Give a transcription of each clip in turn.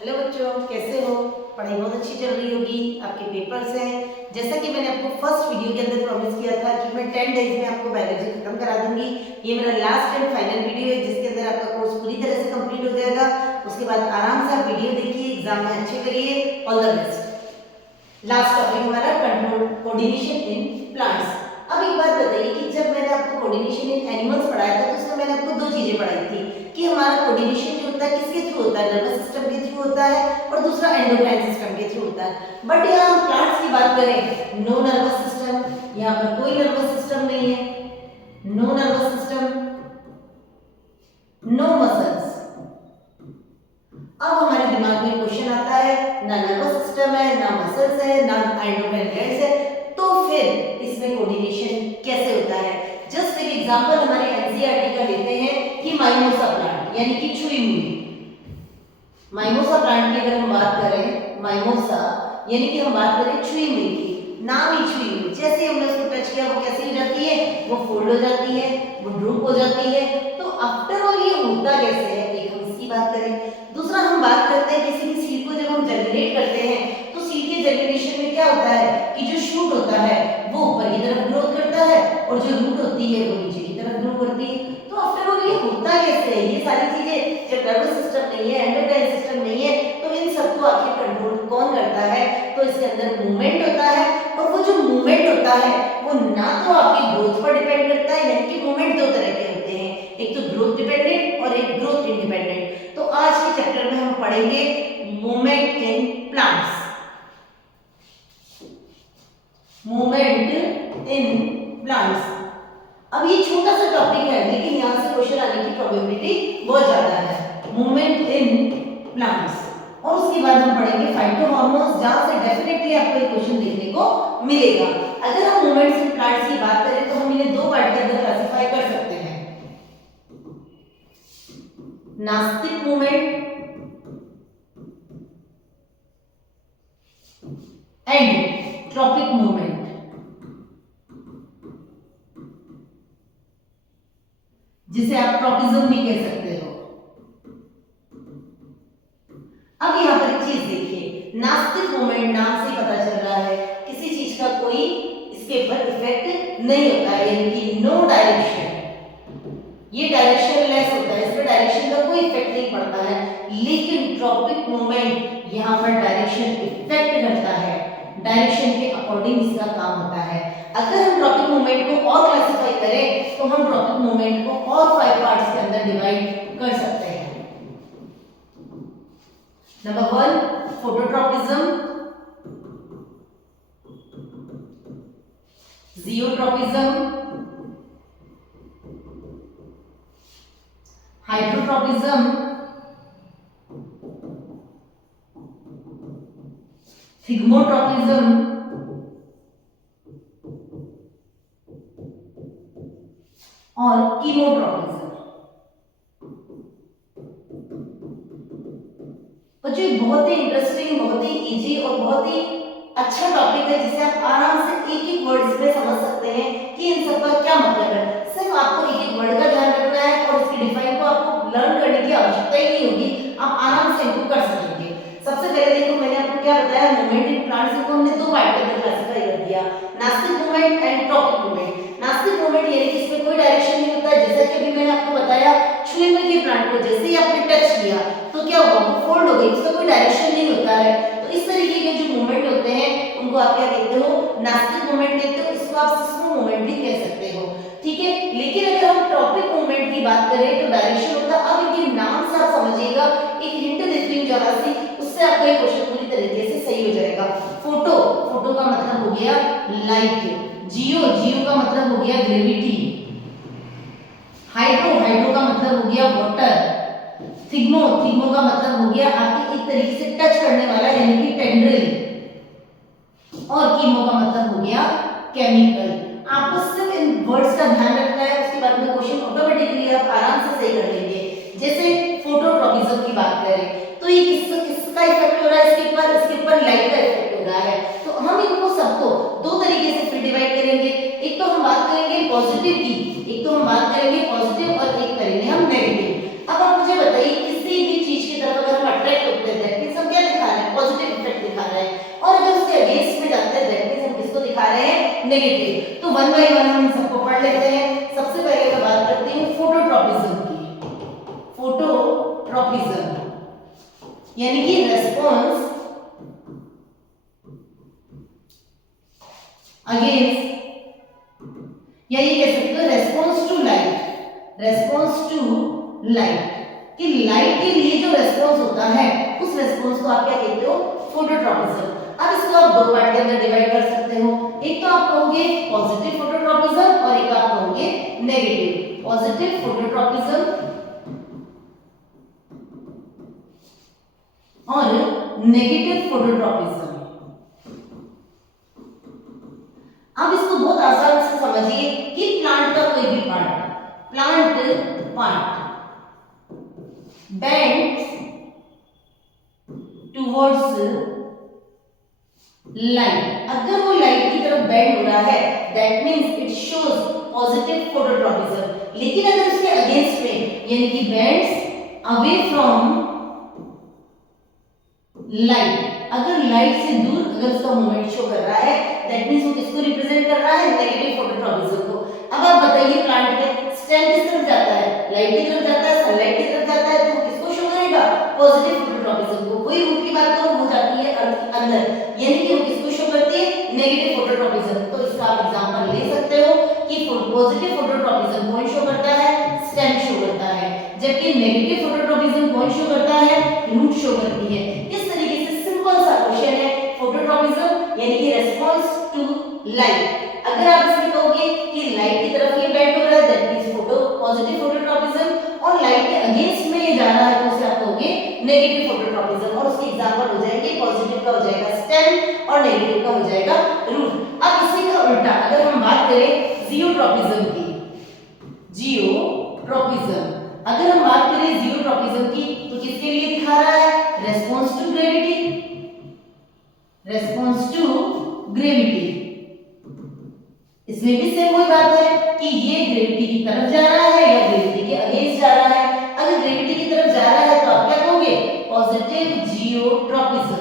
Hello बच्चों, कैसे हो? पढ़ाई बहुत अच्छी चल रही होगी, आपके पेपर्स हैं। जैसा कि मैंने आपको फर्स्ट वीडियो के अंदर प्रॉमिस किया था कि मैं 10 डेज में आपको बायोलॉजी खत्म करा दूंगी। ये मेरा लास्ट एंड फाइनल वीडियो है जिसके अंदर आपका कोर्स पूरी तरह से कंप्लीट हो जाएगा। उसके बाद आराम से आप वीडियो देखिए, एग्जाम में अच्छे करिए। All the best. Last topic हमारा कंट्रोल कोऑर्डिनेशन इन प्लांट्स। अब एक बात बताइए कि जब मैंने आपको कोऑर्डिनेशन इन एनिमल्स पढ़ाया था तो उसमें मैंने आपको दो चीजें पढ़ाई थी कि हमारा कोऑर्डिनेशन जो होता है किसके थ्रू होता है, नर्वस सिस्टम के थ्रू होता है और दूसरा एंडोक्राइन सिस्टम के थ्रू होता है। बट यहाँ हम प्लांट्स की बात करें, नो नर्वस सिस्टम, यहाँ पर कोई नर्वस सिस्टम नहीं है, no nervous system, no muscles. अब हमारे दिमाग में क्वेश्चन आता है, ना नर्वस सिस्टम है, ना मसल्स है, ना एंडोक्राइन ग्लैंड्स है, तो फिर इसमें कोऑर्डिनेशन कैसे होता है? जस्ट एक एग्जांपल हमारे एनसीईआरटी का लेते हैं कि माइमोसा प्लांट यानी कि छुई मुई। माइमोसा प्लांट की अगर हम बात करें, माइमोसा यानी कि हम बात करें छुई मुई की, नाम ही छुई मुई। जैसे हमने उसको टच किया वो कैसी हो जाती है? वो फोल्ड हो जाती है, वो ड्रूप हो जाती है। तो आफ्टर ऑल ये होता कैसे है, एक हम इसकी बात करें। दूसरा हम बात करते हैं किसी भी सीड को जब हम जनरेट करते हैं तो सीड के जनरेशन में क्या होता है कि जो शूट होता है वो ऊपर की तरफ ग्रोथ करता है और जो रूट होती है वो नीचे की तरफ ग्रो करती है। तो आफ्टर ऑल ये होता कैसे है? ये सारी चीजें जब नर्वस सिस्टम नहीं है, एंडोक्राइन सिस्टम नहीं है, तो इन सबको आखिर कंट्रोल कौन करता है? तो इसके अंदर मूवमेंट होता है और वो जो मूवमेंट होता है वो ना तो आपकी ग्रोथ पर डिपेंड करता है, यानी कि मूवमेंट दो तरह के होते हैं, एक तो ग्रोथ डिपेंडेंट और एक ग्रोथ इंडिपेंडेंट। तो आज के चैप्टर में हम पढ़ेंगे movement in plants. Movement in plants. अब ये छोटा सा टॉपिक है लेकिन यहाँ से क्वेश्चन आने की प्रोबेबिलिटी बहुत ज्यादा है। मूवमेंट इन प्लांट्स और उसके बाद हम पढ़ेंगे फाइटोहॉर्मोन्स, जहां से डेफिनेटली आपको एक क्वेश्चन देखने को मिलेगा। अगर हम मूवमेंट्स इन प्लांट्स की बात करें तो हम इन्हें दो पार्ट के अंदर क्लासिफाई कर सकते हैं, नास्तिक मूवमेंट एंड ट्रॉपिक मूवमेंट। जिसे आप ट्रॉपिज्म भी कह सकते हो। अब यहां पर एक चीज देखिए, नास्तिक मूवमेंट नाम से पता चल रहा है किसी चीज का कोई इसके ऊपर इफेक्ट नहीं होता है, यानी कि नो डायरेक्शन। ये डायरेक्शनलेस होता है, इसमें डायरेक्शन का कोई इफेक्ट नहीं पड़ता है। लेकिन ट्रॉपिक मूवमेंट यहां पर डायरेक्शन इफेक्ट करता है, डायरेक्शन के अकॉर्डिंग इसका काम होता है। अगर हम ट्रॉपिक मूवमेंट को और क्लासिफाई करें तो हम ट्रॉपिक मूवमेंट को और 5 पार्ट्स के अंदर डिवाइड कर सकते हैं। Number 1 phototropism, geotropism, hydrotropism, thigmotropism और कीमोट्रॉपिज्म। बच्चों बहुत ही इंटरेस्टिंग, बहुत ही इजी और बहुत ही अच्छा टॉपिक है जिसे आप आराम से एक एक वर्ड्स में समझ सकते हैं कि इन सब का क्या मतलब है। सिर्फ आपको एक एक वर्ड का ध्यान रखना है और इसकी डिफाइन को आपको लर्न करने की आवश्यकता ही नहीं होगी, आप आराम से इनको कर सकेंगे। सबसे पहले देखो मैंने आपको क्या बताया, मूवमेंट इन प्लांट्स को हमने दो पार्ट के अंदर क्लासिफाई कर दिया, नास्तिक मूवमेंट एंड ट्रॉपिक मूवमेंट। नास्तिक मूवमेंट यानी कि इसमें कोई डायरेक्शन नहीं होता है, जैसा कि अभी मैंने आपको बताया छुई मुई के प्लांट को जैसे ही आपने टच किया तो क्या हुआ, वो फोल्ड हो गई, इसका कोई डायरेक्शन नहीं होता है। तो इस तरीके के जो मूवमेंट होते हैं उनको आप क्या कहते हो, नास्तिक मूवमेंट कहते हो, इसको आप सिस्टम मूवमेंट भी कह सकते हो, ठीक है। लेकिन अगर हम ट्रॉपिक मूवमेंट की बात करें तो डायरेक्शन होता है। अब इनके नाम से आप समझिएगा, एक हिंट देती हूं जरा सी, उससे आपका ये क्वेश्चन पूरी तरीके से सही हो जाएगा। फोटो, फोटो का मतलब हो गया लाइट, जियो, जियो का मतलब हो गया ग्रेविटी, हाइड्रो, हाइड्रो का मतलब हो गया वाटर, थिग्मो, थिग्मो का मतलब हो गया आपके एक तरीके से टच करने वाला यानी कि टेंड्रिल, और कीमो का मतलब हो गया केमिकल। आपको सिर्फ इन वर्ड्स का ध्यान रखना है, उसके बाद में क्वेश्चन ऑटोमेटिकली आप आराम से सही कर लेंगे। जैसे फोटोट्रॉपिज्म की बात करें तो ये किसका इफेक्ट हो रहा है, इसके ऊपर लाइट का इफेक्ट हो रहा है। तो हम इनको सबको दो तरीके से फिर डिवाइड करेंगे, एक तो हम बात करेंगे पॉजिटिव की, एक तो हम बात करेंगे पॉजिटिव और एक करेंगे हम नेगेटिव। अब आप मुझे बताइए किसी भी चीज की तरफ अगर हम अट्रैक्ट होते हैं दैट मींस नेगेटिव। तो वन बाय वन हम इन सबको पढ़ लेते हैं। सबसे पहले मैं बात करती हूँ फोटोट्रॉपिज्म की। फोटोट्रॉपिज्म यानी कि रेस्पॉन्स अगेंस्ट, या ये कह सकते हो response to light. Response to light कि लाइट के लिए जो रेस्पॉन्स होता है उस रेस्पॉन्स को आप क्या कहते हो? फोटोट्रॉपिज्म। अब इसको आप दो पार्ट के अंदर डिवाइड कर सकते हो। एक तो आप कहोगे पॉजिटिव फोटोट्रॉपिज्म और एक आप कहोगे नेगेटिव। पॉजिटिव फोटोट्रॉपिज्म और नेगेटिव फोटोट्रॉपिज्म। अब इसको बहुत आसान से समझिए कि प्लांट का कोई भी पार्ट bends towards light। अगर वो लाइट की तरफ बेंड हो रहा है that means it shows positive phototropism। लेकिन अगर उसके अगेंस्ट में यानी कि bends away from light, अगर लाइट से दूर अगर उसका मूवमेंट शो कर रहा है that means वो किसको रिप्रेजेंट कर रहा है? नेगेटिव फोटोट्रॉपिज्म को। अब आप बताइए प्लांट में स्टेम किस तरफ जाता है? लाइट की तरफ जाता है, सनलाइट की तरफ जाता है, तो किसको शो करेगा? पॉजिटिव फोटोट्रॉपिज्म को। वही रूट की बात करो, वो जाती है अर्थ के अंदर, यानी कि वो किसको शो करती है? Negative phototropism. तो इसका आप एग्जांपल ले सकते हो कि पॉजिटिव फोटोट्रॉपिज्म कौन शो करता है? स्टेम शो करता है, जबकि नेगेटिव फोटोट्रॉपिज्म कौन शो करता है? रूट शो करती है। इस तरीके से सिंपल सा क्वेश्चन है फोटोट्रॉपिज्म यानी कि रेस्पॉन्स टू लाइट। अगर आप इसमें कहोगे कि लाइट की तरफ ये बेंड हो रहा है दैट मींस पॉजिटिव फोटोट्रॉपिज्म, और लाइट के अगेंस्ट में ये जा रहा है तो उसे आप कहोगे नेगेटिव फोटोट्रॉपिज्म। और उसके एग्जांपल हो जाएंगे पॉजिटिव का हो जाएगा स्टेम और नेगेटिव का हो जाएगा रूट। अब इसी का उल्टा अगर हम बात करें जियोट्रॉपिज्म की, जियोट्रॉपिज्म अगर हम बात करें जियोट्रॉपिज्म की तो किसके लिए दिखा रहा है? Response to gravity. Response to gravity, इसमें भी सेम वही बात है कि ये ग्रेविटी की तरफ जा रहा है या ग्रेविटी के अगेंस्ट जा रहा है। अगर ग्रेविटी की तरफ जा रहा है तो आप क्या कहोगे? Positive geotropism.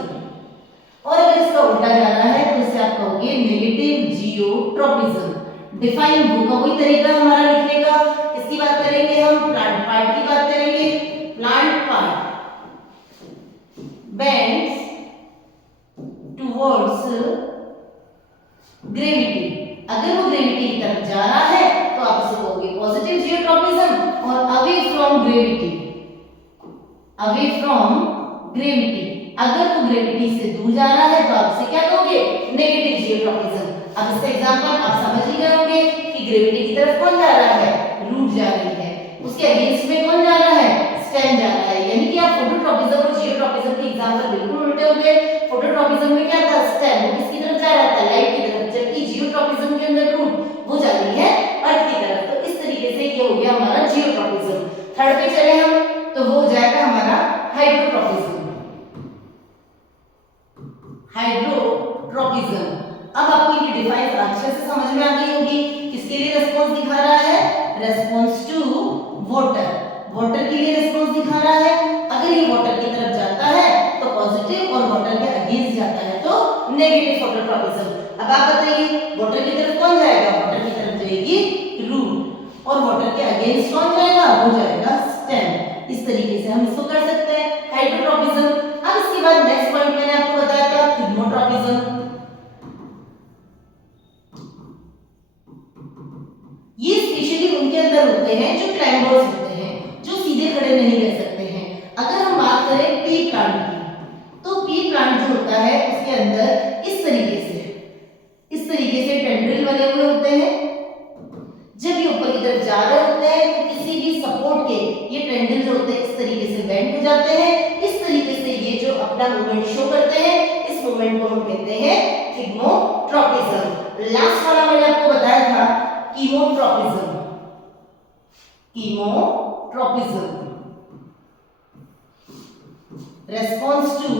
और अगर इसका उल्टा जा रहा है तो इसे आप कहोगे नेगेटिव जियोट्रॉपिज्म। डिफाइन बुक का वही तरीका हमारा लिखने का। इसकी बात करेंगे हम, प्लांट पार्ट की बात करेंगे। Plant part bends towards gravity। अगर वो ग्रेविटी की तरफ जा रहा है तो आप इसे कहोगे पॉजिटिव जियोट्रॉपिज्म, और away from gravity, away from gravity अगर वो ग्रेविटी से दूर जा रहा है तो आप इसे क्या कहोगे? Negative geotropism. अब इसका एग्जांपल आप समझ ही गए होंगे कि ग्रेविटी की तरफ कौन जा रहा है? रूट जा रही है, उसके अगेंस्ट में कौन जा रहा है? स्टेम जा रहा है। यानी कि आप फोटोट्रॉपिज्म और जियोट्रॉपिज्म के एग्जांपल बिल्कुल उल्टे हो गए। फोटोट्रॉपिज्म में क्या था? स्टेम, वो किसकी तरफ जा रहा था? लाइट की तरफ, जबकि जियोट्रॉपिज्म के अंदर रूट वो जा रही है अर्थ की तरफ। तो इस तरीके से ये हो गया हमारा जियोट्रॉपिज्म। थर्ड पे चले हम तो वो हो जाएगा हमारा हाइड्रोट्रॉपिज्म। हाइड्रोट्रॉपिज्म अब आपको ये डिफाइन अच्छे से समझ में आ गई होगी। किसके लिए रेस्पॉन्स दिखा रहा है? Response to water. वाटर के लिए रेस्पॉन्स दिखा रहा है। अगर ये वाटर की तरफ जाता है तो पॉजिटिव, और वाटर के अगेंस्ट जाता है तो नेगेटिव फोटोट्रॉपिज्म। अब आप बताइए वाटर की तरफ कौन जाएगा? वाटर की तरफ जाएगी रूट, और वाटर के अगेंस्ट कौन जाएगा? वो जाएगा स्टेम। इस तरीके से हम इसको कर सकते हैं हाइड्रोट्रॉपिज्म। अब इसके बाद नेक्स्ट पॉइंट मैंने आपको बताया था थिग्मोट्रॉपिज्म। ये स्पेशली उनके अंदर होते हैं जो क्लाइंबर्स होते हैं, जो सीधे खड़े नहीं रह सकते हैं। अगर हम बात करें पी प्लांट की तो पी प्लांट जो होता है उसके अंदर इस तरीके से टेंड्रिल बने हुए होते हैं। जब ये ऊपर की तरफ जा रहे होते हैं तो किसी भी सपोर्ट के ये टेंड्रिल जो होते हैं इस तरीके से बेंड हो जाते हैं। इस तरीके से ये जो अपना मूवमेंट शो करते हैं, इस मूवमेंट को हम कहते हैं थिग्मोट्रॉपिज्म। लास्ट वाला मैंने आपको बताया था chemotropism. Chemotropism response to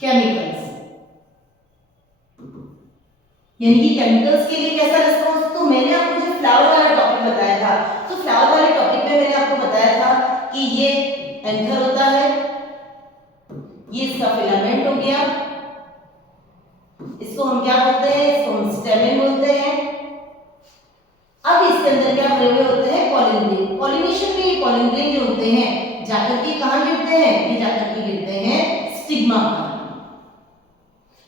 chemicals, यानी कि केमिकल्स के लिए कैसा रिस्पॉन्स। तो मैंने आपको जो फ्लावर वाला टॉपिक बताया था, तो फ्लावर वाले टॉपिक में मैंने आपको बताया था कि ये एंथर होता है, ये इसका फिलामेंट हो गया, इसको हम क्या बोलते हैं, इसको हम स्टेमेन बोलते हैं। अब इसके अंदर क्या भरे हुए होते हैं, पॉलन ग्रेन। पॉलिनेशन में ये पॉलन ग्रेन जो होते हैं जाकर के कहां गिरते हैं, ये जाकर के गिरते हैं स्टिग्मा पर।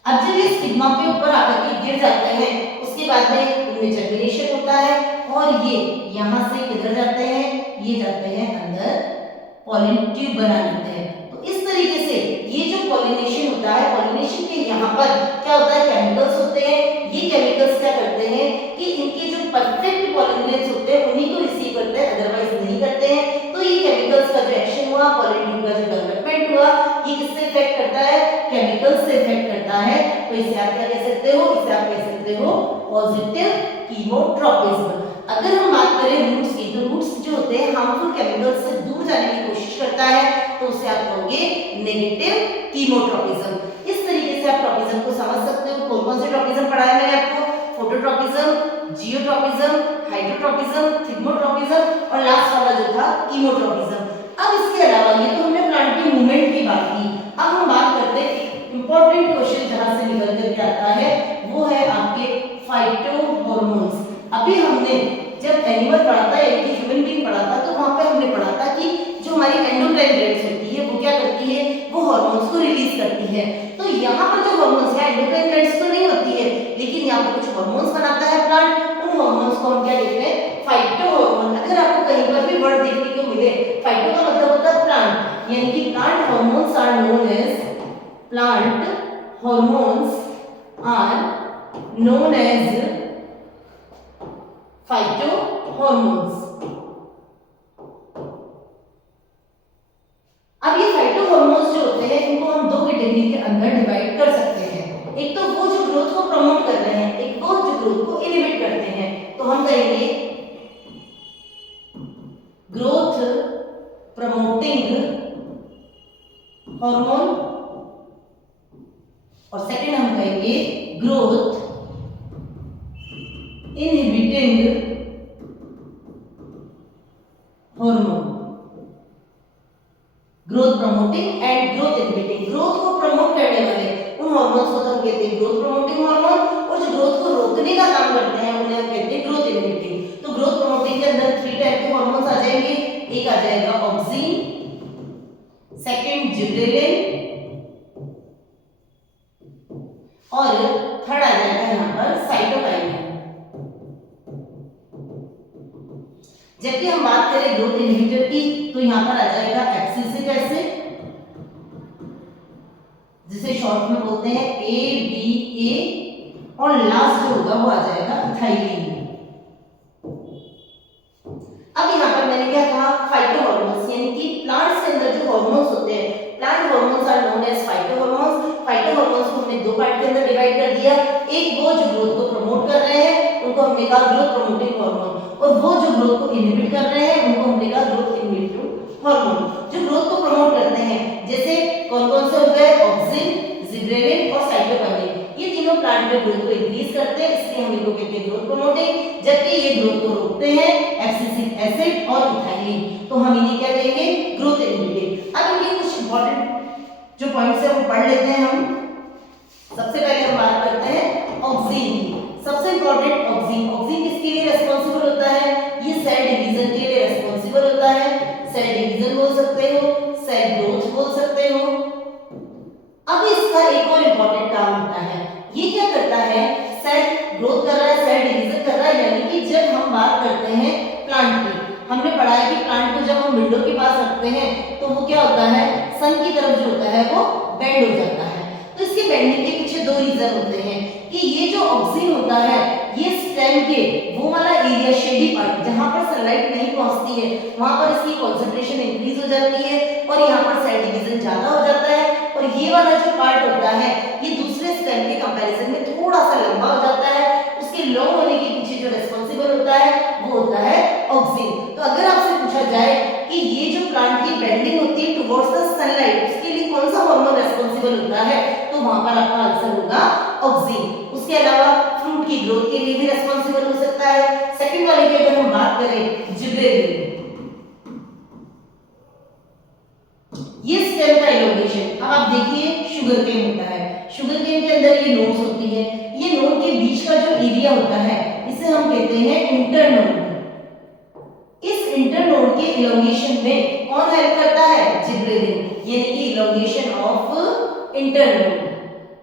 अब जब ये स्टिग्मा पे ऊपर आकर के गिर जाते हैं उसके बाद में इनमें जर्मिनेशन होता है और ये यहां से किधर जाते हैं, ये जाते हैं अंदर पॉलन ट्यूब बना लेते हैं। तो इस तरीके से ये जो पॉलिनेशन होता है, पॉलिनेशन के यहाँ पर क्या होता है, केमिकल्स होते हैं। ये केमिकल्स क्या करते हैं कि इनके जो परफेक्ट पॉलन ग्रेन्स होते हैं उन्हीं को रिसीव करते हैं, अदरवाइज नहीं करते हैं। तो ये केमिकल्स का जो एक्शन हुआ, पॉलन ट्यूब का जो डेवलपमेंट हुआ, ये किससे इफेक्ट करता है, केमिकल्स से इफेक्ट करता है। तो इसे आप क्या कह सकते हो, इसे आप कह सकते हो पॉजिटिव कीमोट्रोपिज्म। अगर हम बात करें रूट्स की, तो रूट्स जो होते हैं हार्मफुल केमिकल्स से दूर जाने की कोशिश करता है, तो उसे आप कहोगे नेगेटिव कीमोट्रोपिज्म। इस तरीके से आप ट्रोपिज्म को समझ सकते हो। कौन कौन से ट्रोपिज्म पढ़ाया मैंने आपको, फोटोट्रोपिज्म, जियोट्रोपिज्म, हाइड्रोट्रोपिज्म, थिग्मोट्रोपिज्म और लास्ट वाला जो था कीमोट्रोपिज्म। अब इसके अलावा ये तो हमने प्लांट की मूवमेंट की बात की। अब हम बात करते हैं इंपॉर्टेंट क्वेश्चन जहां से निकल करके आता है, वो है आपके फाइटोहॉर्मोन्स। अभी हमने जब एनिमल पढ़ा था यानी कि ह्यूमन बीइंग पढ़ा था, तो वहां पे हमने पढ़ा था कि जो हमारी एंडोक्राइन ग्लैंड्स होती है वो क्या करती है, वो हार्मोन्स को रिलीज करती है। तो यहाँ पर जो हार्मोन्स है एंडोक्राइन ग्लैंड्स तो नहीं होती है, लेकिन यहाँ पर कुछ हार्मोन्स बनाता है प्लांट। उन हार्मोन्स को हम क्या कहते हैं, फाइटोहॉर्मोन। अगर आपको कहीं पर भी वर्ड देखने को मिले, फाइटो का मतलब होता है प्लांट, यानी कि plant hormones are known as, plant hormones are known as phytohormones. अब ये फाइटोहॉर्मोन्स जो होते हैं इनको हम दो कैटेगरी के अंदर डिवाइड कर सकते हैं। एक तो वो जो ग्रोथ को प्रमोट कर रहे हैं, एक वो जो ग्रोथ को इनहिबिट करते हैं। तो हम कहेंगे ग्रोथ प्रमोटिंग हार्मोन और सेकंड हम कहेंगे growth inhibiting hormone. Growth promoting and growth inhibiting. Growth को प्रमोट करने वाले उन हार्मोन्स को हम कहते हैं ग्रोथ प्रमोटिंग हार्मोन, और जो ग्रोथ को रोकने का काम करते हैं उन्हें हम कहते हैं ग्रोथ इनहिबिटिंग। तो ग्रोथ प्रमोटिंग के अंदर 3 टाइप के हार्मोन्स आ जाएंगे। एक आ जाएगा ऑक्सिन, सेकंड जिबरेलिन और थर्ड आ जाएगा यहाँ पर साइटोकाइनिन। जबकि हम बात करें ग्रोथ इनहिबिटर की, तो यहाँ पर आ जाएगा एब्सिसिक एसिड, जिसे शॉर्ट में बोलते हैं ABA, और लास्ट जो होगा वो आ जाएगा इथाइलिन। अब यहाँ पर मैंने क्या कहा, फाइटोहॉर्मोन्स, यानी कि प्लांट्स के अंदर जो हार्मोन्स होते हैं, plant hormones are known as phytohormones. Phytohormones को हमने दो पार्ट के अंदर डिवाइड कर दिया। एक वो जो ग्रोथ को प्रमोट कर रहे हैं उनको हमने कहा ग्रोथ प्रमोटिंग हार्मोन, और वो जो ग्रोथ को इनहिबिट कर रहे हैं उनको हमने कहा ग्रोथ इनहिबिटिंग हार्मोन। जो ग्रोथ को प्रमोट करते हैं जैसे कौन कौन से हो गए, ऑक्सिन, जिबरेलिन और साइटोकाइनिन। ये तीनों प्लांट में ग्रोथ को इंक्रीज करते हैं, इसलिए हम इनको कहते हैं ग्रोथ प्रमोटिंग। जबकि ये ग्रोथ को रोकते हैं एब्सिसिक एसिड और इथाइलिन, तो हम इन्हें क्या कहेंगे, ग्रोथ इनहिबिटिंग। अब इनके कुछ इंपॉर्टेंट जो पॉइंट्स है वो पढ़ लेते हैं हम। सबसे पहले हम बात करते हैं ऑक्सिन की। सबसे इंपॉर्टेंट ऑक्सिन। ऑक्सिन किसके लिए रिस्पांसिबल होता है, ये सेल डिवीजन के लिए रिस्पांसिबल होता है। सेल डिवीजन बोल सकते हो, सेल ग्रोथ बोल सकते हो। अब इसका एक और इंपॉर्टेंट काम होता है, ये क्या करता है, सेल ग्रोथ कर रहा है, सेल डिवीजन कर रहा है, यानी कि जब हम बात करते हैं प्लांट की, हमने पढ़ा है कि प्लांट को जब हम विंडो के पास रखते हैं तो वो क्या होता है, सन की तरफ जो होता है वो बेंड हो जाता है। तो इसके बेंडिंग के पीछे दो रीजन होते हैं कि ये जो ऑक्सिन होता है ये स्टेम के वो वाला एरिया, शेडी पार्ट जहां पर सनलाइट नहीं पहुंचती है, वहां पर इसकी कंसंट्रेशन इंक्रीज हो जाती है और यहां पर सेल डिवीजन ज्यादा हो जाता है। और ये वाला जो पार्ट होता है ये दूसरे स्टेम के कंपैरिजन में थोड़ा सा लंबा हो जाता है। उसके लॉन्ग होने के पीछे जो रिस्पांसिबल होता है वो होता है ऑक्सिन। तो अगर आपसे पूछा जाए कि ये जो प्लांट की बेंडिंग होती है टुवर्ड्स द सनलाइट, उसके लिए कौन सा हार्मोन रिस्पांसिबल होता है, तो वहां पर आपका आंसर होगा ऑक्सिन। उसके अलावा फ्रूट की ग्रोथ के लिए भी रिस्पांसिबल हो सकता है। सेकंड वाले की अगर हम बात करें जिबरेलिन, ये स्टेम का एलोंगेशन। अब आप देखिए शुगर केन होता है, शुगर केन के अंदर ये नोड्स होती है, ये नोड के बीच का जो एरिया होता है इसे हम कहते हैं इंटरनोड। इस इंटरनोड के इलोंगेशन में कौन हेल्प करता है? जिब्रेलिन, यानी कि elongation of internode,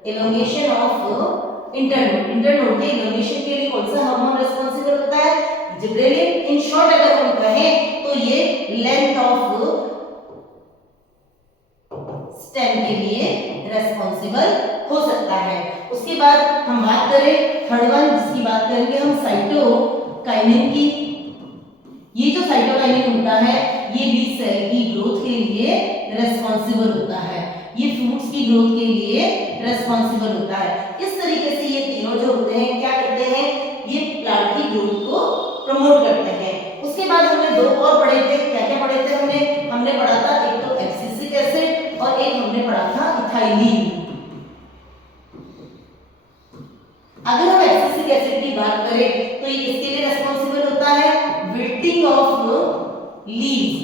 elongation of internode. Internode के इलोंगेशन के लिए कौन सा हार्मोन रिस्पांसिबल होता है? जिब्रेलिन। इन शॉर्ट अगर हम कहें तो ये लेंथ ऑफ स्टेम के लिए रेस्पॉन्सिबल हो सकता है। उसके बाद हम बात करें थर्ड वन, जिसकी बात करेंगे हम साइटोकाइनिन की। ये जो साइटोकाइनिन होता है ये भी सेल की ग्रोथ के लिए रेस्पॉन्सिबल होता है, ये फ्रूट्स की ग्रोथ के लिए रेस्पॉन्सिबल होता है। इस तरीके से ये तीनों जो होते हैं क्या करते हैं? ये प्लांट की ग्रोथ को प्रमोट करते हैं। उसके बाद हमने दो और पढ़े थे, क्या क्या पढ़े थे हमने पढ़ा था एक तो एब्सिसिक एसिड और एक हमने पढ़ा था इथाइलिन। अगर हम एब्सिसिक एसिड की बात करें तो ये किसके लिए रेस्पॉन्सिबल होता है? Wilting of leaves.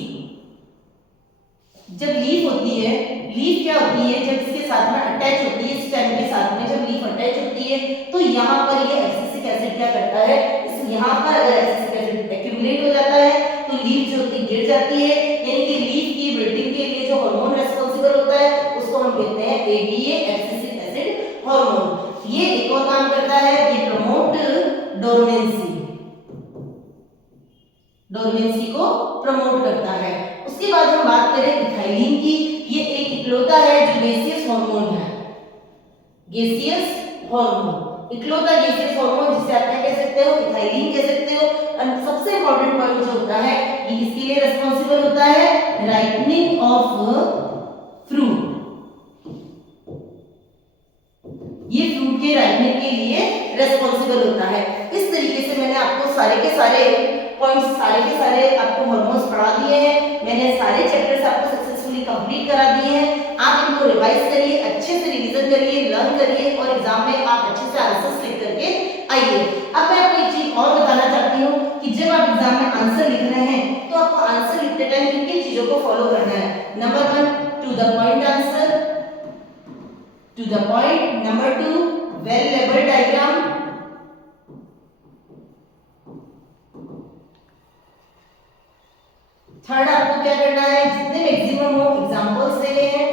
जब लीफ होती है, लीफ क्या होती है? जब इसके साथ में अटैच होती है, स्टेम के साथ में जब लीफ अटैच होती है तो यहाँ पर ये एब्सिसिक एसिड क्या करता है? इस यहाँ पर अगर एब्सिसिक एसिड एक्यूमुलेट हो जाता है तो लीफ जो होती है गिर जाती है, यानी कि लीफ की विल्टिंग के लिए जो हार्मोन रेस्पॉन्सिबल होता है उसको हम कहते हैं एडीए, एब्सिसिक एसिड हार्मोन। ये एक और काम करता है, ये प्रमोट डोर्मेंसी, डोर्मेंसी को प्रमोट करता है। उसके बाद हम बात करें इथाइलिन की, ये एक इकलौता है जो गैसियस हार्मोन है, गैसियस हार्मोन, इकलौता गैसियस हार्मोन जिसे आप क्या कह सकते हो? इथाइलिन कह सकते हो। और सबसे इंपॉर्टेंट पॉइंट जो होता है ये किसके लिए रेस्पॉन्सिबल होता है? राइपनिंग ऑफ फ्रूट, ये फ्रूट के राइपनिंग के लिए रेस्पॉन्सिबल होता है। इस तरीके से मैंने आपको सारे के सारे पॉइंट्स, सारे के सारे आपको हार्मोन्स पढ़ा दिए हैं। मैंने सारे चैप्टर्स आपको सक्सेसफुली कंप्लीट करा दिए हैं। आप इनको रिवाइज करिए, अच्छे से रिवीजन करिए, लर्न करिए और एग्जाम में आप अच्छे से आंसर्स लिख करके आइए। अब मैं आपको एक चीज और बताना चाहती हूँ कि जब आप एग्जाम में आंसर लिख रहे हैं तो आपको आंसर लिखते टाइम किन किन चीजों को फॉलो करना है? Number 1 to the point answer, to the point. Number 2 well labelled diagram, third आपको क्या करना है? जितने मैक्सिमम हो एग्जांपल्स देने हैं।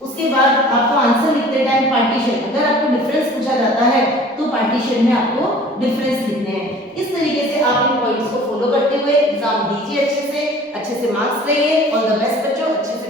उसके बाद आपको आंसर लिखते टाइम पार्टीशन, अगर आपको डिफरेंस पूछा जाता है तो पार्टीशन में आपको डिफरेंस लिखने हैं। इस तरीके से आप इन पॉइंट्स को फॉलो करते हुए एग्जाम दीजिए, अच्छे से मार्क्स लेंगे। ऑल द बेस्ट बच्चों, अच्छे से